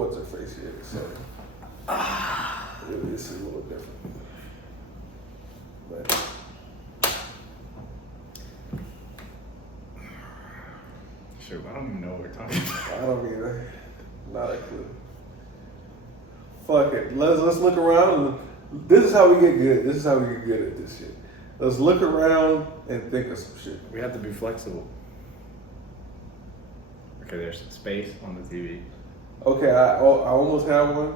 what's her face yet, so it's a little different. But shoot, I don't even know what we're talking about. I don't either. Not a clue. Fuck it. Let's look around. This is how we get good. This is how we get good at this shit. Let's look around and think of some shit. We have to be flexible. Okay, there's space on the TV. Okay, I almost have one,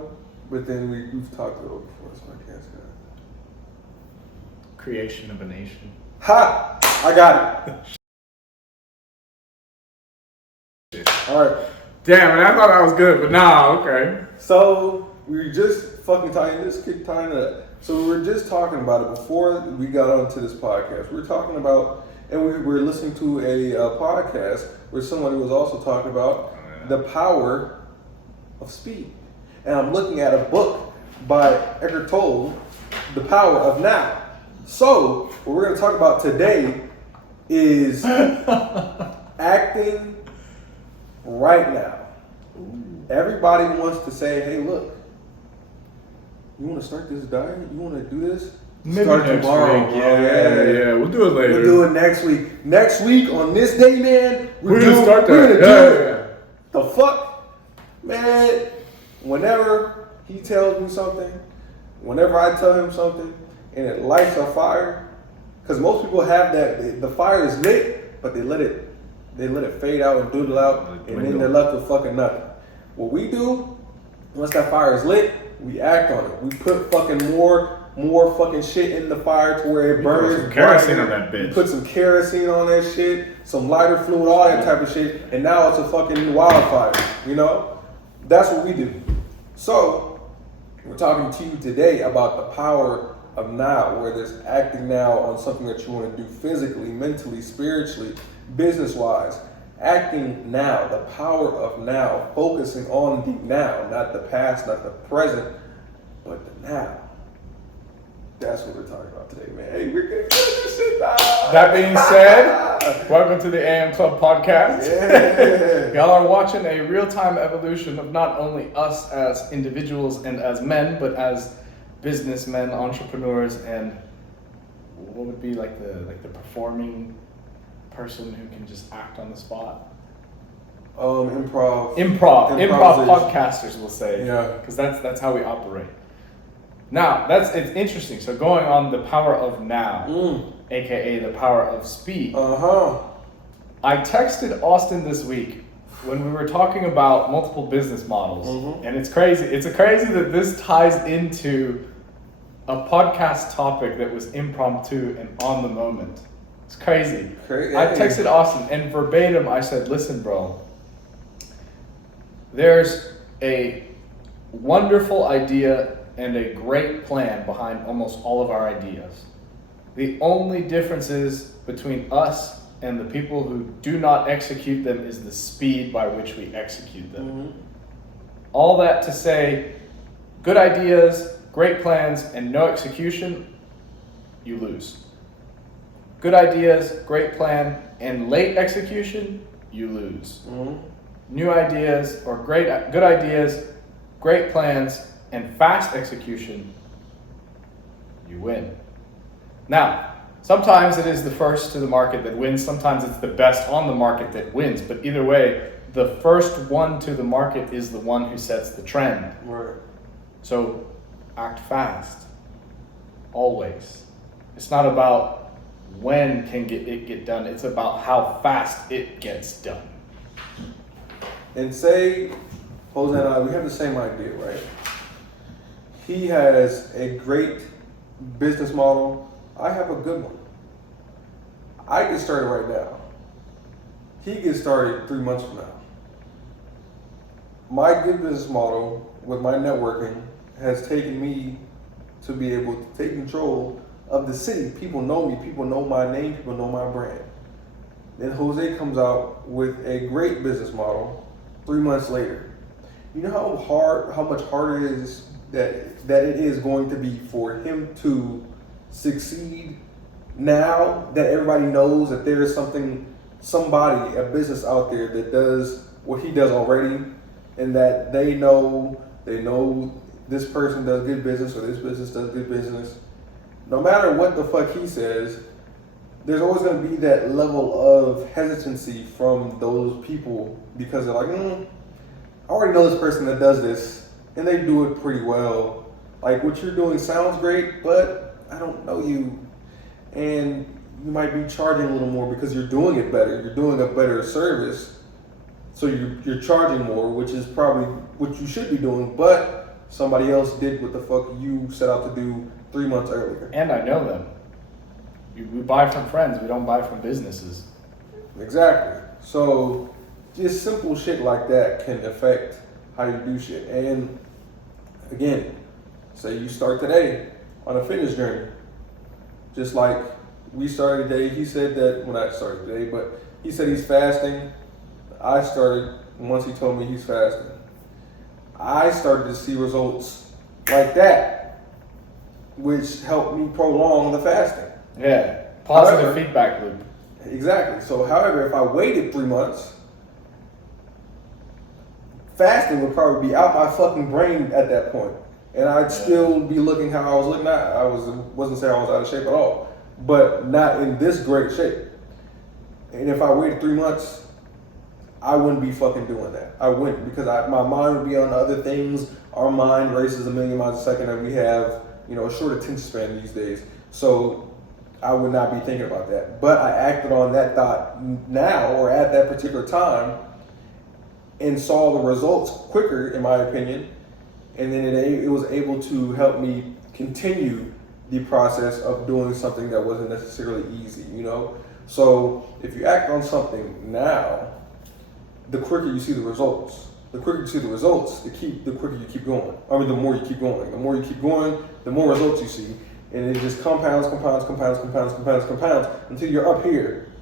but then we've talked about it before, so I can't say that. Creation of a nation. Ha! I got it. All right. Damn, man, I thought that was good, but nah, okay. So we were just fucking tying this kid tying it up. So we were just talking about it before we got onto this podcast. We were talking about, and we were listening to a podcast where somebody was also talking about the power of speed. And I'm looking at a book by Eckhart Tolle, The Power of Now. So what we're going to talk about today is acting right now. Everybody wants to say, hey, look, you want to start this diet? You want to do this? Maybe Start next tomorrow. week. Yeah, we'll do it later. We'll do it next week. Next week on this day, man, We're gonna start that. We're gonna do Yeah. it. The fuck? Man, whenever he tells me something, whenever I tell him something, and it lights a fire, because most people have that, the fire is lit, but they let it fade out and doodle out, and then they're left with fucking nothing. What we do, once that fire is lit, we act on it. We put fucking more fucking shit in the fire to where it burns. Some kerosene on that bitch. Put some kerosene on that shit, some lighter fluid, all that type of shit, and now it's a fucking wildfire, you know? That's what we do. So, we're talking to you today about the power of now, where there's acting now on something that you want to do physically, mentally, spiritually, business-wise. Acting now, the power of now, focusing on the now, not the past, not the present, but the now. That's what we're talking about today, man. Hey, we're gonna get this shit down. That being said, welcome to the AM Club podcast. Yeah. Y'all are watching a real-time evolution of not only us as individuals and as men, but as businessmen, entrepreneurs, and what would be like the performing person who can just act on the spot. Improv Podcasters will say. Yeah. Because that's how we operate. Now, it's interesting. So going on the power of now, aka the power of speed. I texted Austin this week when we were talking about multiple business models, and it's crazy. It's crazy that this ties into a podcast topic that was impromptu and on the moment. It's crazy. I texted Austin and verbatim I said, listen, bro, there's a wonderful idea and a great plan behind almost all of our ideas. The only differences between us and the people who do not execute them is the speed by which we execute them. All that to say, good ideas, great plans, and no execution, you lose. Good ideas, great plan, and late execution, you lose. New ideas or good ideas, great plans, and fast execution, you win. Now, sometimes it is the first to the market that wins. Sometimes it's the best on the market that wins. But either way, the first one to the market is the one who sets the trend. Right. So act fast, always. It's not about when can it get done. It's about how fast it gets done. And say, Jose and I, we have the same idea, right? He has a great business model. I have a good one. I get started right now. He gets started 3 months from now. My good business model with my networking has taken me to be able to take control of the city. People know me, people know my name, people know my brand. Then Jose comes out with a great business model 3 months later. You know how much harder it is that it is going to be for him to succeed now that everybody knows that there is somebody, a business out there that does what he does already, and that they know this person does good business or this business does good business. No matter what the fuck he says, there's always going to be that level of hesitancy from those people because they're like, I already know this person that does this, and they do it pretty well. Like, what you're doing sounds great, but I don't know you. And you might be charging a little more because you're doing it better. You're doing a better service. So you're charging more, which is probably what you should be doing, but somebody else did what the fuck you set out to do 3 months earlier. And I know them. We buy from friends, we don't buy from businesses. Exactly. So just simple shit like that can affect how you do shit. And again, say you start today on a fitness journey. Just like we started today, he said that, well, not started today, but he said he's fasting. I started, once he told me he's fasting, I started to see results like that, which helped me prolong the fasting. Yeah, positive However, feedback loop. Exactly. So, however, if I waited 3 months, fasting would probably be out my fucking brain at that point, and I'd still be looking how I was looking. I wasn't saying I was out of shape at all, but not in this great shape. And if I waited 3 months, I wouldn't be fucking doing that. I wouldn't, because my mind would be on other things. Our mind races a million miles a second, and we have, a short attention span these days. So I would not be thinking about that. But I acted on that thought now, or at that particular time, and saw the results quicker, in my opinion. And then it was able to help me continue the process of doing something that wasn't necessarily easy, So if you act on something now, the quicker you see the results. The quicker you see the results, the quicker you keep going. I mean, the more you keep going. The more you keep going, the more results you see. And it just compounds until you're up here,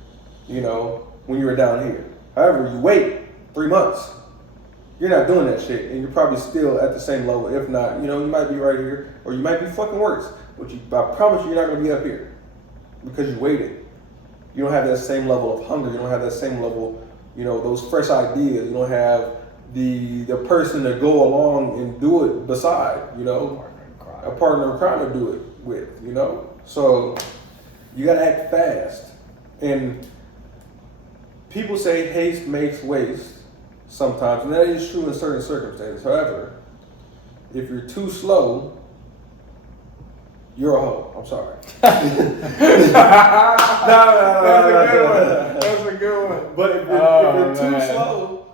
when you were down here. However, you wait 3 months, you're not doing that shit, and you're probably still at the same level. If not, you might be right here, or you might be fucking worse. But I promise you're not going to be up here because you waited. You don't have that same level of hunger. You don't have that same level, those fresh ideas. You don't have the person to go along and do it beside, a partner in crime to do it with, So you got to act fast. And people say haste makes waste sometimes, and that is true in certain circumstances. However, if you're too slow, you're a hoe. I'm sorry. No. That's a good one. But if you're too slow,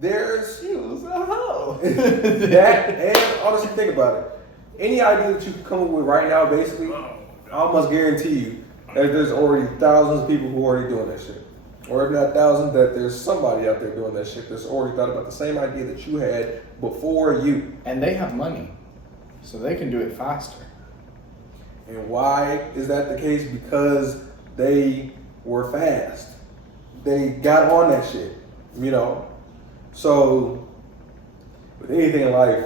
there's a hoe. That, and honestly, think about it. Any idea that you can come up with right now, basically, I almost guarantee you that there's already thousands of people who are already doing that shit. Or if not thousands, that there's somebody out there doing that shit that's already thought about the same idea that you had before you. And they have money, so they can do it faster. And why is that the case? Because they were fast. They got on that shit, So, with anything in life,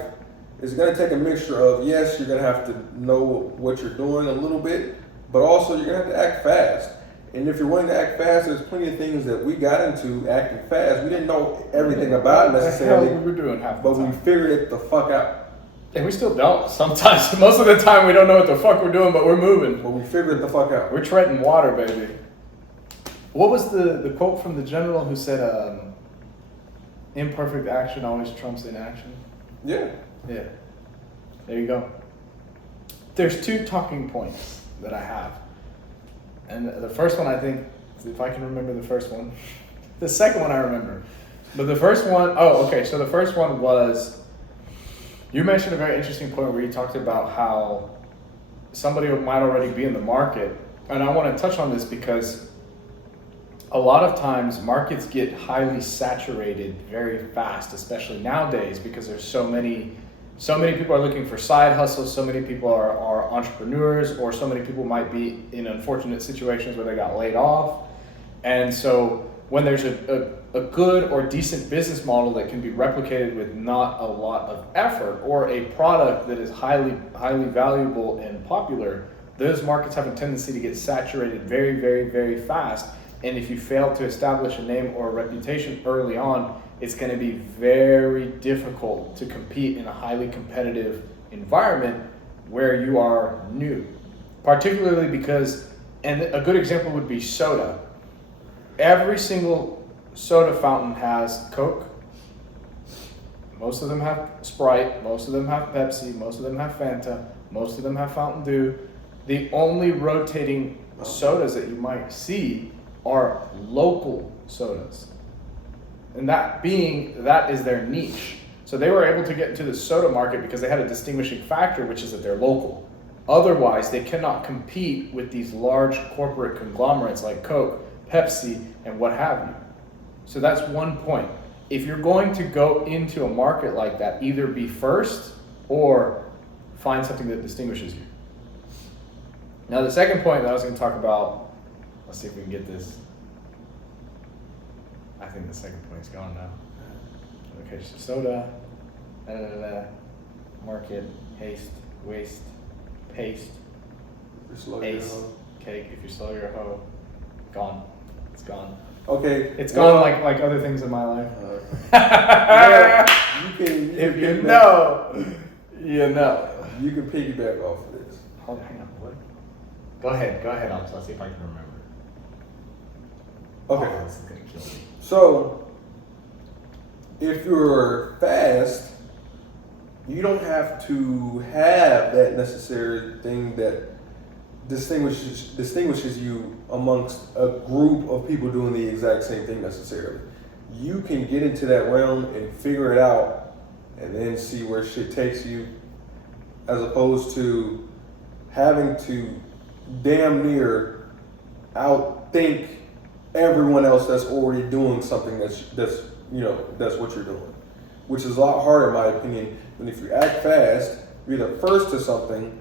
it's going to take a mixture of, yes, you're going to have to know what you're doing a little bit, but also you're going to have to act fast. And if you're willing to act fast, there's plenty of things that we got into acting fast. We didn't know everything about it necessarily, we were doing half the but time. we figured it the fuck out. And we still don't. Sometimes, most of the time, we don't know what the fuck we're doing, but we're moving. But we figured it the fuck out. We're treading water, baby. What was the quote from the general who said, imperfect action always trumps inaction? Yeah. Yeah. There you go. There's 2 talking points that I have. And the first one, I think, if I can remember the first one. The second one I remember. But the first one, so the first one was, you mentioned a very interesting point where you talked about how somebody might already be in the market. And I want to touch on this because a lot of times markets get highly saturated very fast, especially nowadays, because there's so many people are looking for side hustles, so many people are entrepreneurs, or so many people might be in unfortunate situations where they got laid off. And so when there's a good or decent business model that can be replicated with not a lot of effort, or a product that is highly valuable and popular, those markets have a tendency to get saturated very, very, very fast. And if you fail to establish a name or a reputation early on, it's going to be very difficult to compete in a highly competitive environment where you are new. Particularly because, and a good example would be soda. Every single soda fountain has Coke. Most of them have Sprite. Most of them have Pepsi. Most of them have Fanta. Most of them have Fountain Dew. The only rotating sodas that you might see are local sodas. And that is their niche. So they were able to get into the soda market because they had a distinguishing factor, which is that they're local. Otherwise, they cannot compete with these large corporate conglomerates like Coke, Pepsi, and what have you. So that's one point. If you're going to go into a market like that, either be first or find something that distinguishes you. Now, the second point that I was going to talk about, let's see if we can get this. I think the second point's gone now. Okay, so soda, market, haste, waste, paste, ace, cake. If you slow your hoe, gone. It's gone. Okay. It's gone like other things in my life. If you know, you know. You can piggyback off of this. Hold on, hang on. What? Go ahead. I'll see if I can remember. Okay. Oh, this is gonna kill me. So, if you're fast, you don't have to have that necessary thing that distinguishes you amongst a group of people doing the exact same thing necessarily. You can get into that realm and figure it out and then see where shit takes you, as opposed to having to damn near outthink everyone else that's already doing something that's what you're doing, which is a lot harder in my opinion. And if you act fast, you're the first to something,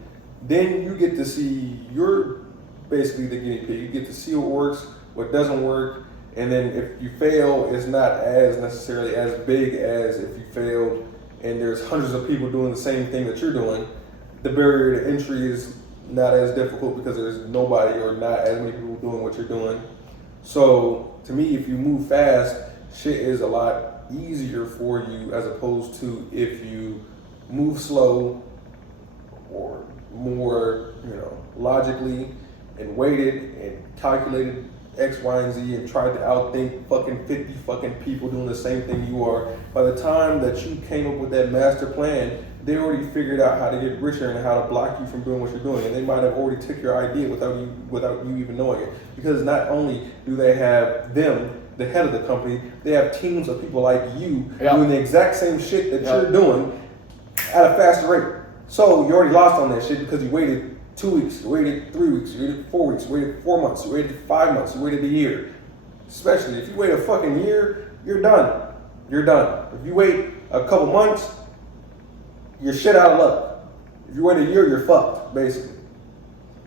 then you get to see, you're basically the guinea pig. You get to see what works, what doesn't work, and then if you fail, it's not as necessarily as big as if you failed and there's hundreds of people doing the same thing that you're doing. The barrier to entry is not as difficult because there's nobody or not as many people doing what you're doing. So to me, if you move fast, shit is a lot easier for you as opposed to if you move slow or more, logically and weighted and calculated X, Y, and Z and tried to outthink fucking 50 fucking people doing the same thing you are. By the time that you came up with that master plan, they already figured out how to get richer and how to block you from doing what you're doing. And they might have already took your idea without you even knowing it. Because not only do they have them, the head of the company, they have teams of people like you doing the exact same shit that you're doing at a faster rate. So you already lost on that shit because you waited 2 weeks, you waited 3 weeks, you waited 4 weeks, you waited 4 months, you waited 5 months, you waited a year. Especially if you wait a fucking year, you're done. You're done. If you wait a couple months, you're shit out of luck. If you wait a year, you're fucked, basically.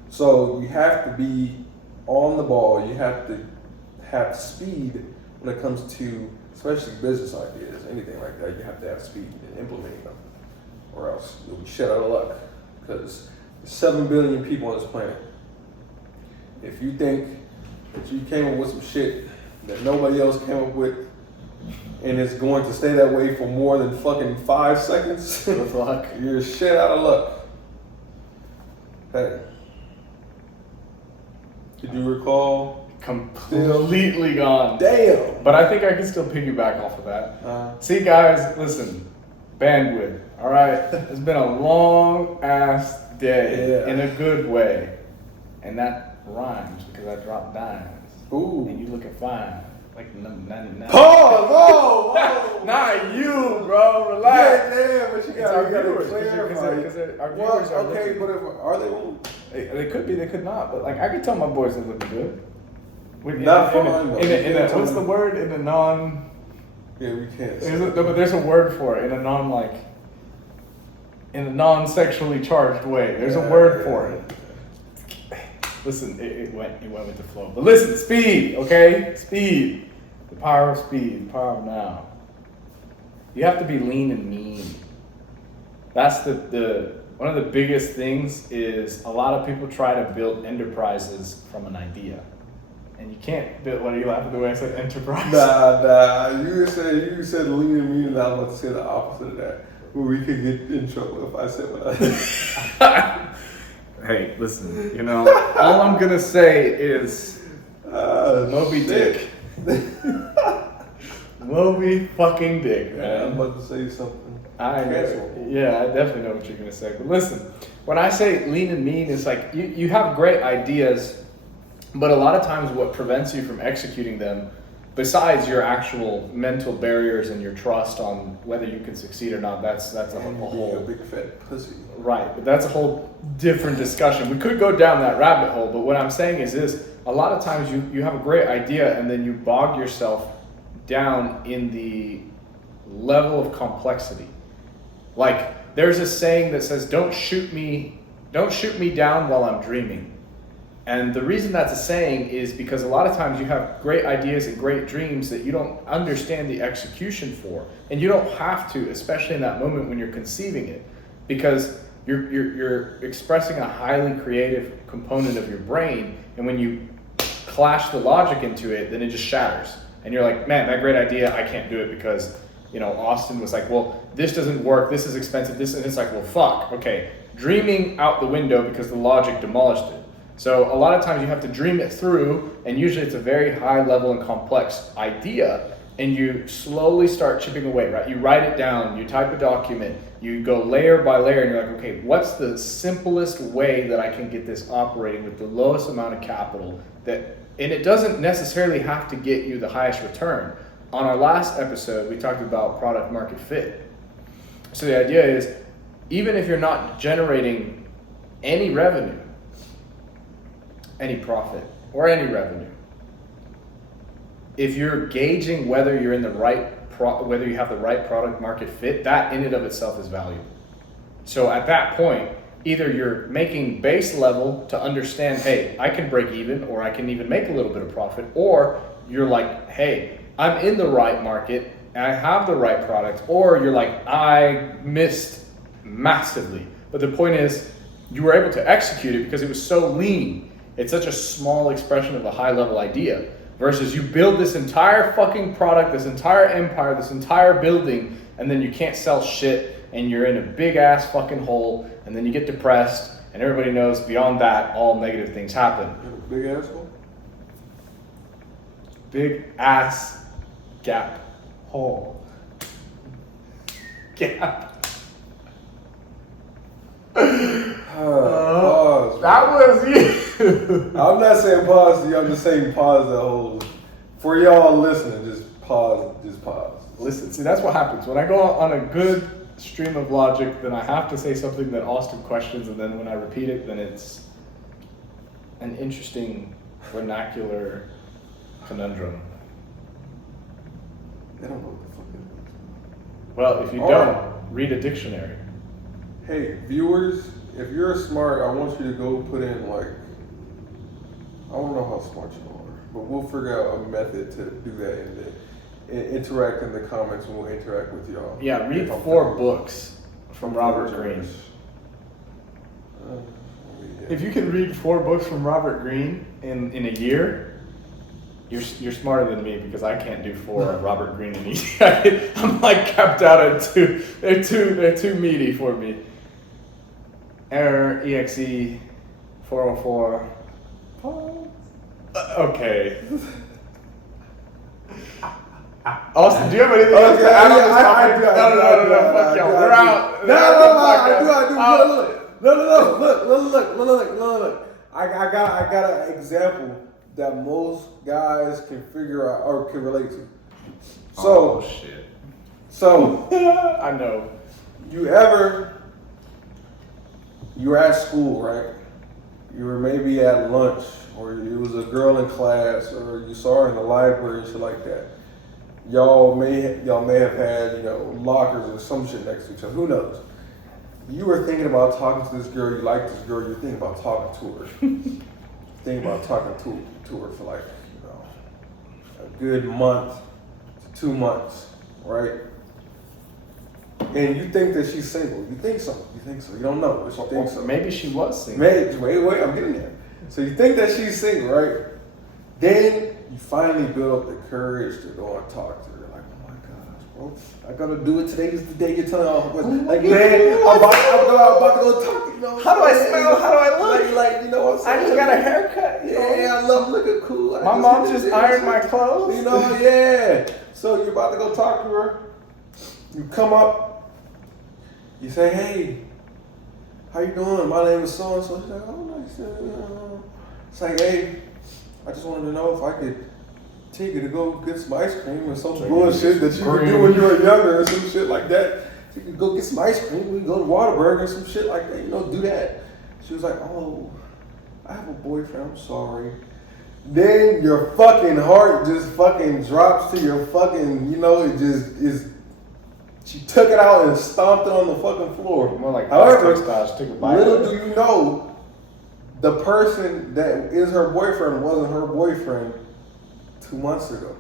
So you have to be on the ball. You have to have speed when it comes to, especially business ideas, anything like that. You have to have speed in implementing them, or else you'll be shit out of luck. Because there's 7 billion people on this planet. If you think that you came up with some shit that nobody else came up with, and it's going to stay that way for more than fucking 5 seconds, you're shit out of luck. Hey, did you recall? Completely gone. Damn. But I think I can still piggyback off of that. See, guys, listen, bandwidth. All right, it's been a long ass day in a good way, and that rhymes because I dropped dimes. Ooh. And you looking fine. Like 99. Pause! Whoa! Not you, bro. Relax. Yeah, but you gotta clarify. Because our viewers are okay, looking, but are they wrong? They could be, they could not. But like, I could tell my boys they're looking good. Not fine, though. What's the word? In a non... Yeah, we can't. But there's a word for it. In a non-sexually charged way. There's a word for it. Listen, it went with the flow. But listen, speed, okay? Speed. The power of speed, the power of now. You have to be lean and mean. That's the one of the biggest things is a lot of people try to build enterprises from an idea. And you can't build. What are you laughing the way I said enterprise? Nah. You said lean and mean, and I was about to say the opposite of that. Where we could get in trouble if I said what I said. Hey, listen. You know, all I'm gonna say is Moby Dick. Moby fucking Dick, man. I'm about to say something. Yeah, I definitely know what you're gonna say. But listen, when I say lean and mean, it's like you have great ideas, but a lot of times what prevents you from executing them, besides your actual mental barriers and your trust on whether you can succeed or not, that's a whole big fat pussy. Right, but that's a whole different discussion. We could go down that rabbit hole, but what I'm saying is this: a lot of times you have a great idea and then you bog yourself down in the level of complexity. Like there's a saying that says, don't shoot me down while I'm dreaming. And the reason that's a saying is because a lot of times you have great ideas and great dreams that you don't understand the execution for. And you don't have to, especially in that moment when you're conceiving it, because you're expressing a highly creative component of your brain, and when you clash the logic into it, then it just shatters. And you're like, man, that great idea, I can't do it because, you know, Austin was like, well, this doesn't work, this is expensive, this, and it's like, well, fuck, okay. Dreaming out the window because the logic demolished it. So a lot of times you have to dream it through, and usually it's a very high level and complex idea, and you slowly start chipping away, right? You write it down, you type a document, you go layer by layer, and you're like, okay, what's the simplest way that I can get this operating with the lowest amount of capital that, and it doesn't necessarily have to get you the highest return. On our last episode, we talked about product market fit. So the idea is, even if you're not generating any revenue, any profit, or any revenue, if you're gauging whether you're in the right whether you have the right product market fit, that in and of itself is valuable. So at that point, either you're making base level to understand, hey, I can break even, or I can even make a little bit of profit, or you're like, hey, I'm in the right market, and I have the right product, or you're like, I missed massively. But the point is, you were able to execute it because it was so lean. It's such a small expression of a high level idea. Versus you build this entire fucking product, this entire empire, this entire building, and then you can't sell shit, and you're in a big ass fucking hole, and then you get depressed, and everybody knows beyond that, all negative things happen. Big asshole? Big ass gap hole. Gap. Pause. That was you. I'm not saying pause to you, I'm just saying pause the whole. For y'all listening, just pause. Listen, see, that's what happens. When I go on a good stream of logic, then I have to say something that Austin questions, and then when I repeat it, then it's an interesting vernacular conundrum. They don't know what the fuck it is. Well, if you don't, read a dictionary. Hey, viewers, if you're smart, I want you to go put in, like, I don't know how smart you are, but we'll figure out a method to do that and then interact in the comments, and we'll interact with y'all. Yeah, read 4 books from Robert Greene. If you can read 4 books from Robert Greene in a year, you're smarter than me, because I can't do 4 of Robert Greene in a year. I'm like capped out at 2. They're too meaty for me. Error, EXE, 404. Okay. Austin, do you have anything else to add on this topic? No, fuck y'all. We're out. Look. I got an example that most guys can figure out or can relate to. So, shit. So, I know. You were at school, right? You were maybe at lunch, or it was a girl in class, or you saw her in the library, shit like that. Y'all may have had, lockers or some shit next to each other. Who knows? You were thinking about talking to this girl. You like this girl. You're thinking about talking to her. Thinking about talking to her for like, a good month to 2 months, right? And you think that she's single. You think so. You don't know, but you think so. Maybe she was single. Wait, I'm getting there. So you think that she's single, right? Then you finally build up the courage to go and talk to her. Like, oh my gosh, bro, I gotta do it. Today is the day you're telling off. Like, man, I'm about to go talk to you. Know, How do I smell? How do I look? Like, you know what I'm saying? I just got a haircut. Yeah, I love looking cool. My mom just ironed my clothes. You know, yeah. So you're about to go talk to her. You come up. You say, hey, how you doing? My name is so and so. She's like, oh, nice. It's like, hey, I just wanted to know if I could take you to go get some ice cream or some bullshit that you would do when you were younger or some shit like that. You could go get some ice cream. We can go to Whataburger or some shit like that. You know, do that. She was like, oh, I have a boyfriend. I'm sorry. Then your fucking heart just fucking drops to your fucking, you know, it just is. She took it out and stomped it on the fucking floor. More like however, little do you know, the person that is her boyfriend wasn't her boyfriend 2 months ago.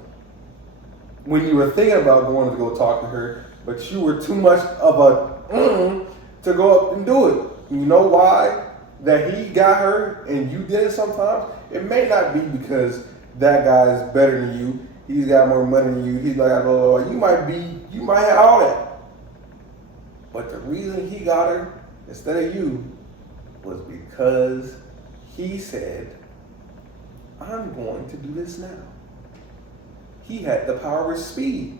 When you were thinking about going to go talk to her, but you were too much of a to go up and do it. You know why? That he got her and you did it sometimes? It may not be because that guy is better than you. He's got more money than you. He's like, oh, you might have all that. But the reason he got her instead of you was because he said, I'm going to do this now. He had the power of speed.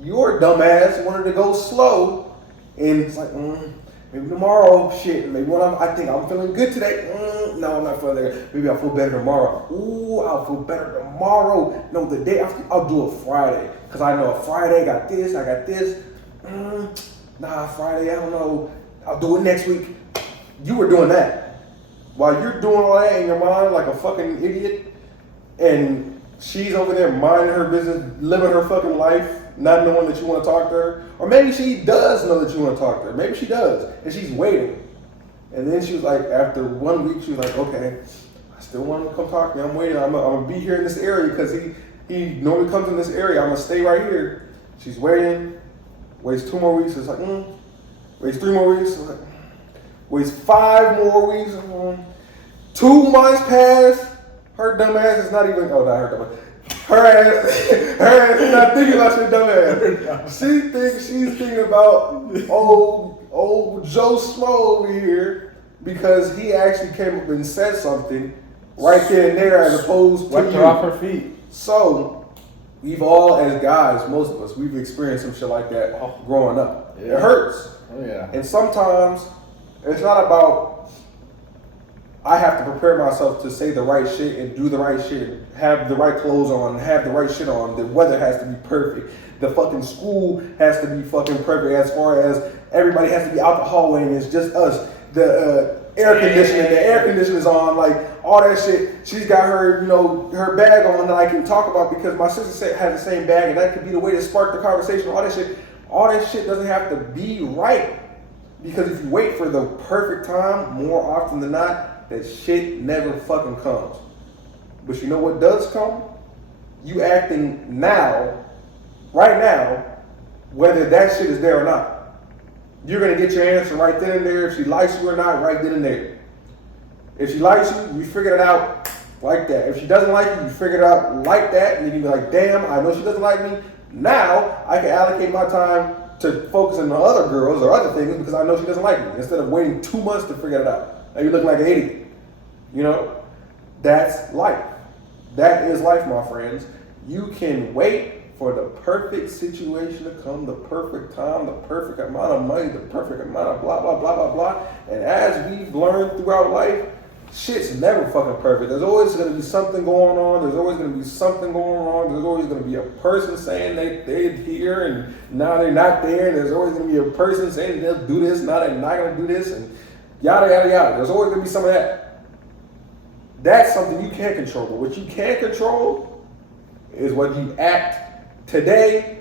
Your dumbass wanted to go slow, and it's like, maybe tomorrow, shit. Maybe when I think I'm feeling good today. No, I'm not feeling good. Maybe I'll feel better tomorrow. Ooh, I'll feel better tomorrow. No, the day after, I'll do it Friday. Because I know Friday, I got this. Nah, Friday, I don't know. I'll do it next week. You were doing that. While you're doing all that in your mind like a fucking idiot, and she's over there minding her business, living her fucking life, not knowing that you want to talk to her. Or maybe she does know that you want to talk to her. Maybe she does. And she's waiting. And then she was like, after 1 week, she was like, okay, I still want him to come talk to me. I'm waiting. I'm going to be here in this area because he normally comes in this area. I'm going to stay right here. She's waiting. Waits 2 more weeks. It's like, Waits 3 more weeks. It's like, waits 5 more weeks. 2 months pass. Her dumb ass is not even, not her dumb ass. Her ass is not thinking about your dumb ass. She thinks she's thinking about old Joe Smo over here because he actually came up and said something right there and there as opposed to wiped her off her feet. So we've all, as guys, most of us, we've experienced some shit like that growing up. Yeah. It hurts. Oh yeah. And sometimes it's not about I have to prepare myself to say the right shit and do the right shit, have the right clothes on, have the right shit on. The weather has to be perfect. The fucking school has to be fucking perfect as far as everybody has to be out the hallway and it's just us. The air conditioning is on, like all that shit. She's got her, her bag on that I can talk about because my sister has the same bag and that could be the way to spark the conversation. All that shit doesn't have to be right because if you wait for the perfect time, more often than not, that shit never fucking comes. But you know what does come? You acting now, right now, whether that shit is there or not. You're gonna get your answer right then and there if she likes you or not, right then and there. If she likes you, you figure it out like that. If she doesn't like you, you figure it out like that, and then you be like, damn, I know she doesn't like me. Now I can allocate my time to focus on the other girls or other things because I know she doesn't like me, instead of waiting 2 months to figure it out. Now you're looking like an idiot. That's life. That is life, my friends. You can wait for the perfect situation to come, the perfect time, the perfect amount of money, the perfect amount of blah, blah, blah, blah, blah. And as we've learned throughout life, shit's never fucking perfect. There's always going to be something going on. There's always going to be something going on. There's always going to be a person saying they're here and now they're not there. And there's always going to be a person saying they'll do this, now they're not going to do this, and yada, yada, yada. There's always going to be some of that. That's something you can't control. But what you can control is whether you act today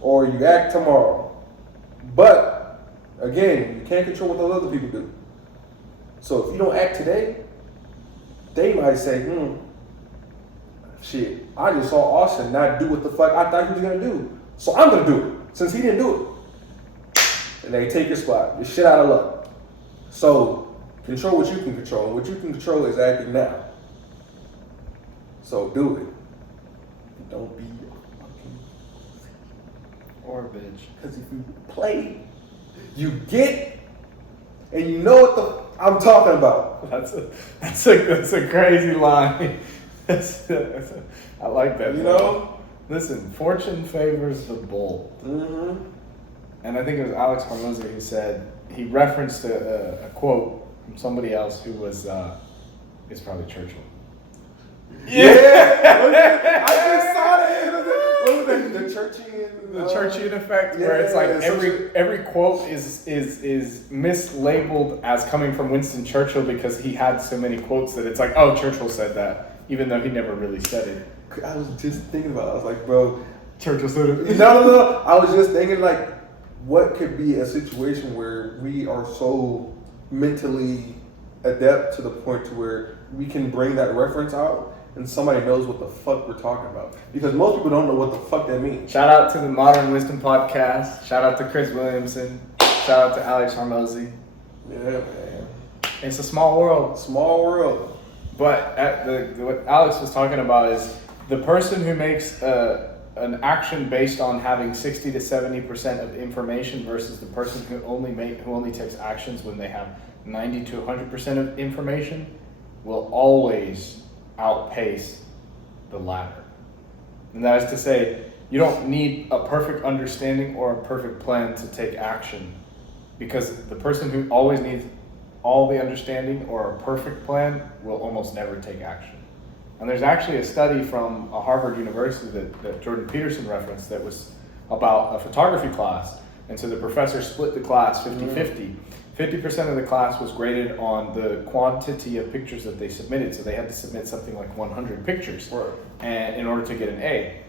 or you act tomorrow. But, again, you can't control what those other people do. So if you don't act today, they might say, shit, I just saw Austin not do what the fuck I thought he was going to do. So I'm going to do it, since he didn't do it. And they take your spot. You're shit out of luck. So control what you can control. And what you can control is acting now. So do it. Don't be a fucking Or bitch. because if you play, you get, and you know what the I'm talking about. That's a crazy line. I like that. You know? Listen, fortune favors the bold. Mm-hmm. And I think it was Alex Hormozy who said, he referenced a quote from somebody else who was, it's probably Churchill. Yeah. I just saw that. What was that? The Churchian. The Churchian effect, where it's like every quote is mislabeled as coming from Winston Churchill because he had so many quotes that it's like, oh, Churchill said that, even though he never really said it. I was just thinking about it. I was like, bro, Churchill said it. No. I was just thinking, like, what could be a situation where we are so mentally adept to the point to where we can bring that reference out and somebody knows what the fuck we're talking about. Because most people don't know what the fuck that means. Shout out to the Modern Wisdom Podcast. Shout out to Chris Williamson. Shout out to Alex Hormozy. Yeah, man. It's a small world. Small world. But what Alex was talking about is the person who makes an action based on having 60 to 70% of information versus the person who only takes actions when they have 90 to 100% of information will always outpace the latter. And that is to say, you don't need a perfect understanding or a perfect plan to take action, because the person who always needs all the understanding or a perfect plan will almost never take action. And there's actually a study from Harvard University that Jordan Peterson referenced that was about a photography class. And so the professor split the class 50-50. 50% of the class was graded on the quantity of pictures that they submitted. So they had to submit something like 100 pictures and in order to get an A.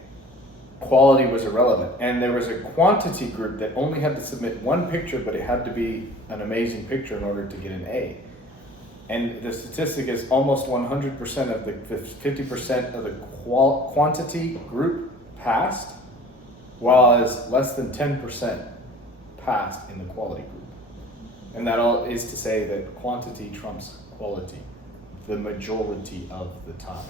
Quality was irrelevant. And there was a quantity group that only had to submit one picture, but it had to be an amazing picture in order to get an A. And the statistic is almost 100% of the 50% of the quantity group passed, while as less than 10% passed in the quality group. And that all is to say that quantity trumps quality the majority of the time.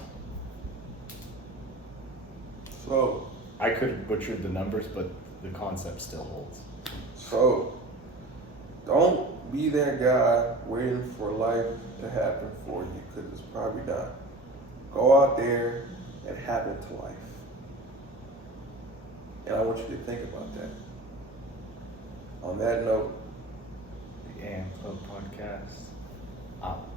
So I could have butchered the numbers, but the concept still holds. So don't be that guy waiting for life to happen for you, because it's probably not. Go out there and happen to life. And I want you to think about that. On that note, The AM Club Podcast out.